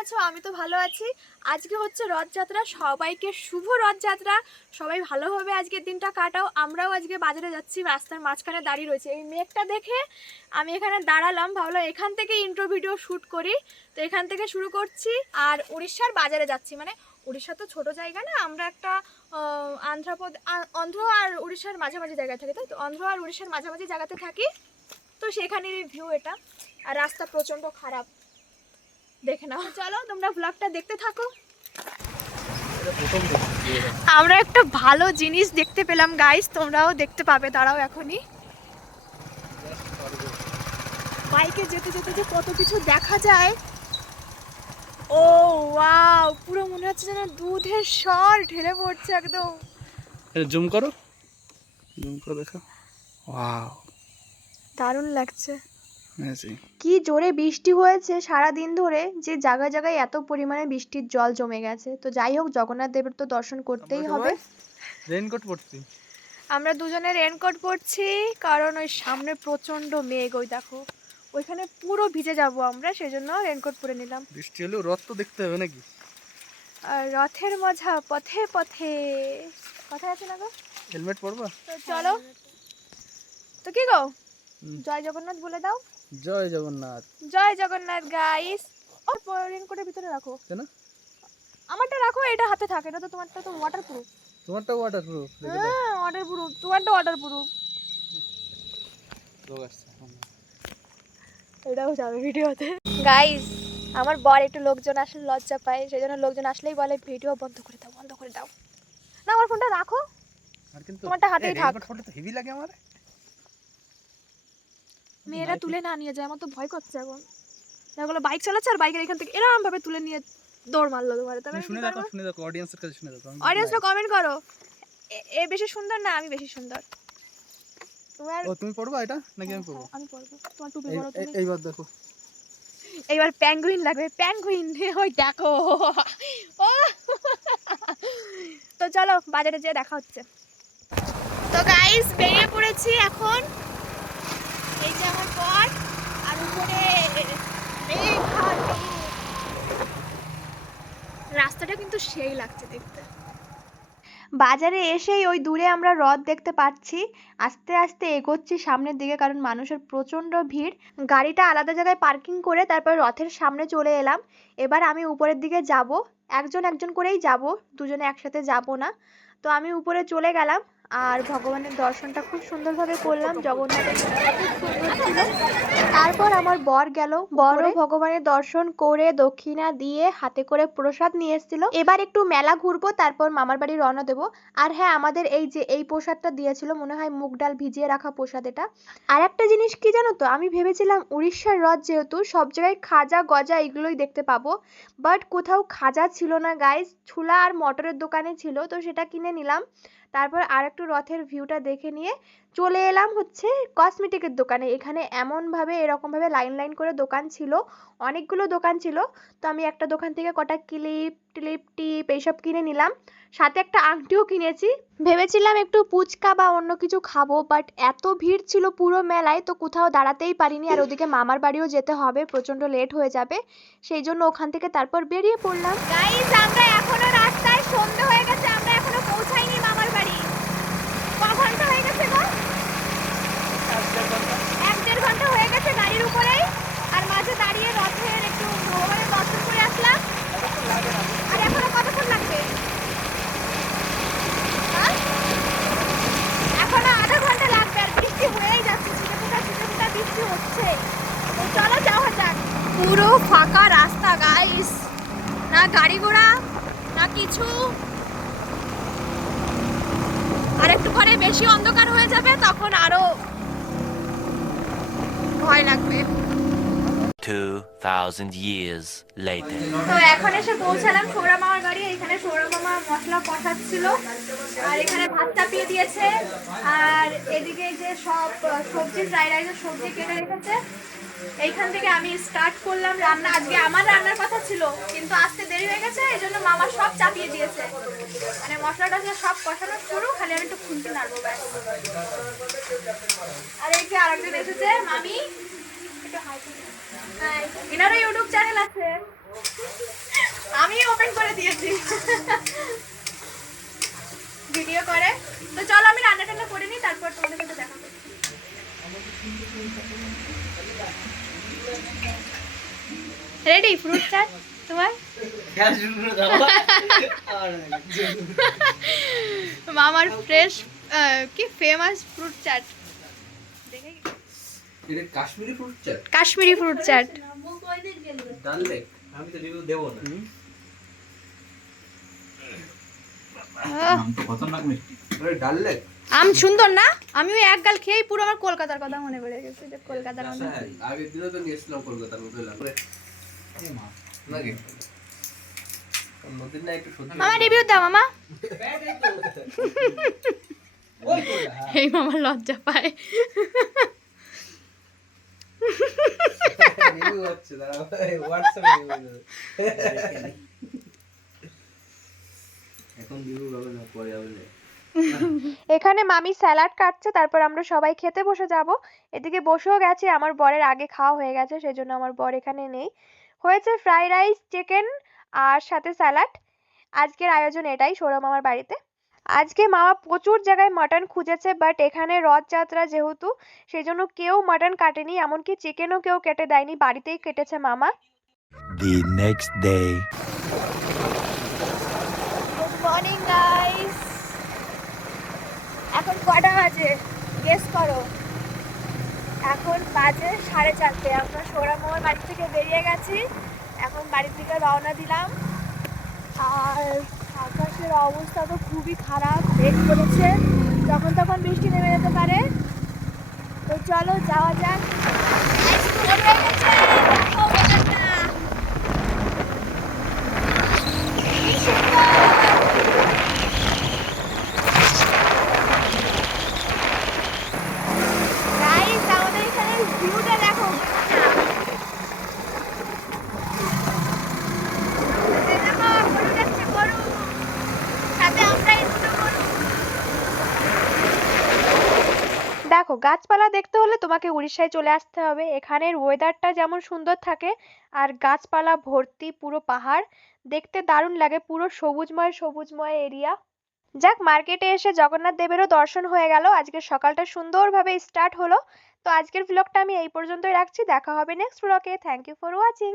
আছো? আমি তো ভালো আছি। আজকে হচ্ছে রথযাত্রা, সবাইকে শুভ রথযাত্রা। সবাই ভালোভাবে আজকের দিনটা কাটাও। আমরাও আজকে বাজারে যাচ্ছি, রাস্তার মাঝখানে দাঁড়িয়ে রয়েছে। এই মেঘটা দেখে আমি এখানে দাঁড়ালাম, ভাবলাম এখান থেকে ইন্ট্রো ভিডিও শ্যুট করি। তো এখান থেকে শুরু করছি। আর উড়িষ্যার বাজারে যাচ্ছি, মানে উড়িষ্যা তো ছোট জায়গা না, আমরা একটা অন্ধ্র আর উড়িষ্যার মাঝামাঝি জায়গায় থাকি, তাই তো অন্ধ্র আর উড়িষ্যার মাঝামাঝি জায়গাতে থাকি। তো সেখানের ভিউ এটা, আর রাস্তা প্রচণ্ড খারাপ, দেখে নাও। চলো তোমরা ব্লগটা দেখতে থাকো। আমরা একটা ভালো জিনিস দেখতে পেলাম গাইস, তোমরাও দেখতে পাবে, দাঁড়াও এখনই। বাইকে যেতে যেতে যে কত কিছু দেখা যায়। ও ওয়াও, পুরো মনে হচ্ছে যেন দুধের স্বর ঢেলে পড়ছে একদম। জুম করো, জুম করে দেখো। ওয়াও, দারুণ লাগছে। অ্যামেজিং। কি জোরে বৃষ্টি হয়েছে সারা দিন ধরে, যে জায়গায় জায়গায় এত পরিমাণে বৃষ্টির জল জমে গেছে। তো যাই হোক, জগন্নাথ দেবের তো দর্শন করতেই হবে। রেইনকোট পরছি। আমরা দুজনে রেনকোট পরছি, কারণ ওই সামনে প্রচন্ড মেঘ, ওই দেখো ওইখানে পুরো ভিজে যাব আমরা, সেজন্য রেনকোট পরে নিলাম। বৃষ্টি হলেও রথ তো দেখতে হবে নাকি? আর রথের মজা পথে পথে, কথায় আছে না গো? হেলমেট পরবা? তো চলো, তো কি গো, জয় জগন্নাথ বলে দাও। জয় জগন্নাথ। জয় জগন্নাথ গাইস। ও রেনকোটের ভিতরে রাখো, কেন? আমারটা রাখো, এটা হাতে থাকে, এটা তো তোমারটা তো ওয়াটার প্রুফ। তোমারটা ওয়াটার প্রুফ? হ্যাঁ ওয়াটার প্রুফ, তোমারটা ওয়াটার প্রুফ। এটাও যাবে ভিডিওতে গাইস। আমার বর একটু লোকজন আসলে লজ্জা পায়, সেই জন্য লোকজন আসলেই বলে ভিডিও বন্ধ করে দাও, বন্ধ করে দাও। না আমার ফোনটা রাখো, আর কিন্তু তোমারটা হাতেই থাক। রেইনকোট পরলে তো হেভি লাগে আমার। মেয়েরা তুলে না নিয়ে যায়, আমার তো ভয় করছে এখন। দেখো বাইক চালাচ্ছে আর বাইকের এখান থেকে এরকম ভাবে তুলে নিয়ে দৌড় মারলো তোমার। তবে শুনে দেখো অডিয়েন্সের কাছে শুনে দেখো। অডিয়েন্সরা কমেন্ট করো, এ বেশি সুন্দর না আমি বেশি সুন্দর? তোমার ও তুমি পরবা এটা নাকি আমি পরবো? আমি পরবো, তোমার টুপি পরো তুমি। এইবার দেখো, এইবার প্যাঙ্গুইন লাগবে, প্যাঙ্গুইন। ওই দেখো ও। তো চলো বাজারে যেয়ে দেখা হচ্ছে। তো গাইস বেরিয়ে পড়েছি এখন। এই যে আমার বর, আর উপরে রাস্তাটা কিন্তু সেই লাগছে দেখতে। বাজারে এসেই ওই দূরে আমরা রথ দেখতে পাচ্ছি। আস্তে আস্তে এগোচ্ছি সামনের দিকে, কারণ মানুষের প্রচণ্ড ভিড়। গাড়িটা আলাদা জায়গায় পার্কিং করে তারপর রথের সামনে চলে এলাম। এবার আমি উপরের দিকে যাব, একজন একজন করেই যাব, দুজনে একসাথে যাব না। তো আমি উপরে চলে গেলাম, আর ভগবানের দর্শনটা খুব সুন্দরভাবে করলাম। জগন্নাথের খুব সুন্দর ছিল। তারপর আমার বর গেল, বড় ভগবানের দর্শন করে দক্ষিণা দিয়ে হাতে করে প্রসাদ নিয়ে এসেছিল। এবার একটু মেলা ঘুরবো, তারপর মামার বাড়ি রওনা দেবো। আর হ্যাঁ, আমাদের এই যে এই প্রসাদটা দিয়েছিল, মনে হয় মুগ ডাল ভিজিয়ে রাখা প্রসাদ এটা। আর একটা জিনিস কি জানো তো, আমি ভেবেছিলাম উড়িষ্যার রথ যেহেতু সব জায়গায় খাজা গজা এগুলোই দেখতে পাবো, বাট কোথাও খাজা ছিল না গাইস, ছোলা আর মটরের দোকানে ছিল, তো সেটা কিনে নিলাম। তারপর আর একটু রথের ভিউটা দেখে নিয়ে চলে এলাম হচ্ছে কসমেটিকের দোকানে। এখানে এমনভাবে এরকমভাবে লাইন লাইন করে দোকান ছিল, অনেকগুলো দোকান ছিল। তো আমি একটা দোকান থেকে কটা ক্লিপ টিলিপ টিপ এইসব কিনে নিলাম, সাথে একটা আংটিও কিনেছি। ভেবেছিলাম একটু ফুচকা বা অন্য কিছু খাবো, বাট এত ভিড় ছিল পুরো মেলায়, তো কোথাও দাঁড়াতেই পারিনি। আর ওদিকে মামার বাড়িও যেতে হবে, প্রচণ্ড লেট হয়ে যাবে, সেই জন্য ওখান থেকে তারপর বেরিয়ে পড়লাম। গাইস আমরা এখনো রাস্তায়, সন্ধ্যা হয়ে গেছে, আমরা এখনো পৌঁছাইনি মামার বাড়ি। ক ঘন্টা হয়ে গেছে গো? 1-1.5 ঘন্টা হয়ে গেছে গাড়ির উপরেই। আর মাঝে দাঁড়িয়ে রথের একটু ভগবানের দর্শন করে আসলাম। আর এখনো কতক্ষণ লাগবে? এখনো আধা ঘন্টা লাগবে, আর বৃষ্টি হয়েই যাচ্ছে, ছিটেফোঁটা বৃষ্টি হচ্ছে। তো চলো যাওয়া যাক। পুরো ফাঁকা রাস্তা গাইস, না গাড়ি ঘোড়া না কিছু। আর একটু পরে বেশি অন্ধকার হয়ে যাবে, তখন আরো ভয় লাগবে। 2000 years later. তো এখন এসে পৌঁছালাম সৌরা মামার বাড়ি। এখানে সৌরা মামা মশলা কষাচ্ছিল, আর এখানে ভাত চাপিয়ে দিয়েছে, আর এদিকে যে সব সবজি, ফ্রাইড রাইসের সবজি কেটে রেখেছে। এইখান থেকে আমি স্টার্ট করলাম রান্না। আজকে আমার রান্নার কথা ছিল, কিন্তু আসতে দেরি হয়ে গেছে, এই জন্য মামা সব চাপিয়ে দিয়েছে। মানে মশলাটা সব কষানো শুরু, খালি আমি একটু খুন্তি নাড়বো ব্যাস। আর এই যে আরেকজন এসেছে মামি, এনারও ইউটিউব চ্যানেল আছে, আমি ওপেন করে দিয়েছি ভিডিও করে। তো চলো আমি রান্না টান্না করে নিই, তারপর তোমাদের সাথে দেখা করছি। রেডি ফ্রুট চাট তোমার? মামার ফ্রেশ কি ফেমাস ফ্রুট চাট, দেখে এটা কাশ্মীরি ফ্রুট চাট, কাশ্মীরি ফ্রুট চাট। ডাল লেক। আমি তো রিভিউ দেব না। আরে ডাল লেক আম সুন্দর না? আমি ওই এক গাল খেয়েই পুরো আমার কলকাতার কথা মনে পড়ে গেছে, যে কলকাতার মধ্যে আগের দিনও তো নিয়েছিলাম কলকাতার মধ্যে নাকি নদীর না একটু সত্যি মামা রিভিউ দাও মামা। এই মামা লজ্জা পায়। রিভিউ হচ্ছে দাঁড়াও হোয়াটসঅ্যাপে রিভিউ এখন রিভিউ হবে না, পরে হবে না। এখানে মামি স্যালাড কাটছে, তারপর আমরা সবাই খেতে বসে যাব। এদিকে বসেও গেছি, আমার বরের আগে খাওয়া হয়ে গেছে, সেজন্য আমার বর এখানে নেই। হয়েছে ফ্রাই রাইস, চিকেন আর সাথে স্যালাড। আজকের আয়োজন এটাই সৌরভ মামার বাড়িতে। আজকে মামা প্রচুর জায়গায় মাটন খুঁজেছে, বাট এখানে রথযাত্রা যেহেতু সেজন্য কেউ মাটন কাটেনি, এমনকি চিকেনও কেউ কেটে দেয়নি, বাড়িতেই কেটেছে মামা। The next day. Good morning guys. এখন কটা বাজে গেস করো? এখন বাজে 4:30। আমরা সৌরভ মামার বাড়ি থেকে বেরিয়ে গেছি, এখন বাড়ির দিকে রওনা দিলাম। আর আকাশের অবস্থা তো খুবই খারাপ, মেঘ করেছে, যখন তখন বৃষ্টি নেমে যেতে পারে। তো চলো যাওয়া যাক। Guys, ভোর হয়ে গেছে, দেখো weather-টা। কি সুন্দর। Guys, আমাদের এখানে ভিউটা দেখো। এই দেখো, গরু যাচ্ছে, গরু। সাথে আমরাই দুটো গরু। দেখো, গাছপালা দেখতে হলে তোমাকে উড়িষ্যায় চলে আসতে হবে। এখানের ওয়েদারটা যেমন সুন্দর থাকে, আর গাছপালা ভর্তি, পুরো পাহাড়, দেখতে দারুণ লাগে, পুরো সবুজময় সবুজময় এরিয়া। যাক, মার্কেটে এসে জগন্নাথ দেবেরও দর্শন হয়ে গেল, আজকের সকালটা সুন্দরভাবে স্টার্ট হলো। তো আজকের ব্লগটা আমি এই পর্যন্তই রাখছি, দেখা হবে নেক্সট ব্লগে। Thank you for watching.